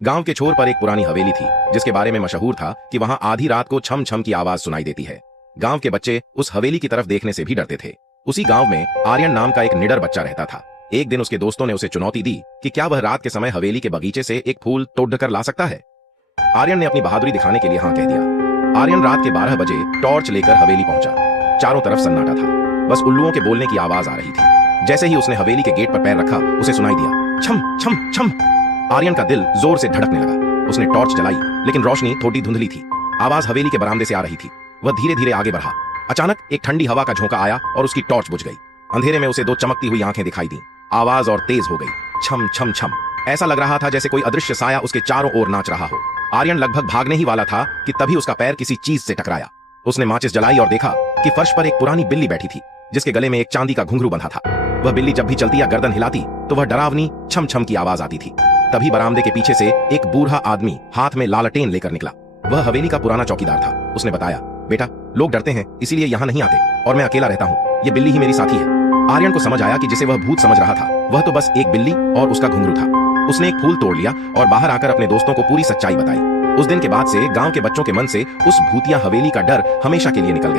गांव के छोर पर एक पुरानी हवेली थी जिसके बारे में मशहूर था कि वहां आधी रात को छम छम की आवाज सुनाई देती है। गांव के बच्चे उस हवेली की तरफ देखने से भी डरते थे। उसी गांव में आर्यन नाम का एक निडर बच्चा रहता था। एक दिन उसके दोस्तों ने उसे चुनौती दी कि क्या वह रात के समय हवेली के बगीचे से एक फूल तोड़ कर ला सकता है। आर्यन ने अपनी बहादुरी दिखाने के लिए हाँ कह दिया। आर्यन रात के 12 बजे टॉर्च लेकर हवेली पहुंचा। चारों तरफ सन्नाटा था, बस उल्लुओं के बोलने की आवाज आ रही थी। जैसे ही उसने हवेली के गेट पर पैर रखा उसे सुनाई दिया छम छम छम। आर्यन का दिल जोर से धड़कने लगा। उसने टॉर्च जलाई लेकिन रोशनी थोड़ी धुंधली थी। आवाज हवेली के बरामदे से आ रही थी। वह धीरे धीरे आगे बढ़ा। अचानक एक ठंडी हवा का झोंका आया और उसकी टॉर्च बुझ गई। अंधेरे में उसे दो चमकती हुई आंखें दिखाई दी। आवाज और तेज हो गई, छम छम छम। ऐसा लग रहा था जैसे कोई अदृश्य साया उसके चारों ओर नाच रहा हो। आर्यन लगभग भागने ही वाला था कि तभी उसका पैर किसी चीज से टकराया। उसने माचिस जलाई और देखा कि फर्श पर एक पुरानी बिल्ली बैठी थी जिसके गले में एक चांदी का घुंघरू बंधा था। वह बिल्ली जब भी चलती या गर्दन हिलाती तो वह डरावनी छम छम की आवाज आती थी। तभी बरामदे के पीछे से एक बूढ़ा आदमी हाथ में लालटेन लेकर निकला। वह हवेली का पुराना चौकीदार था। उसने बताया, बेटा, लोग डरते हैं इसीलिए यहाँ नहीं आते और मैं अकेला रहता हूँ। ये बिल्ली ही मेरी साथी है। आर्यन को समझ आया कि जिसे वह भूत समझ रहा था वह तो बस एक बिल्ली और उसका घुंघरू था। उसने एक फूल तोड़ लिया और बाहर आकर अपने दोस्तों को पूरी सच्चाई बताई। उस दिन के बाद से गांव के बच्चों के मन से उस भूतिया हवेली का डर हमेशा के लिए निकल गया।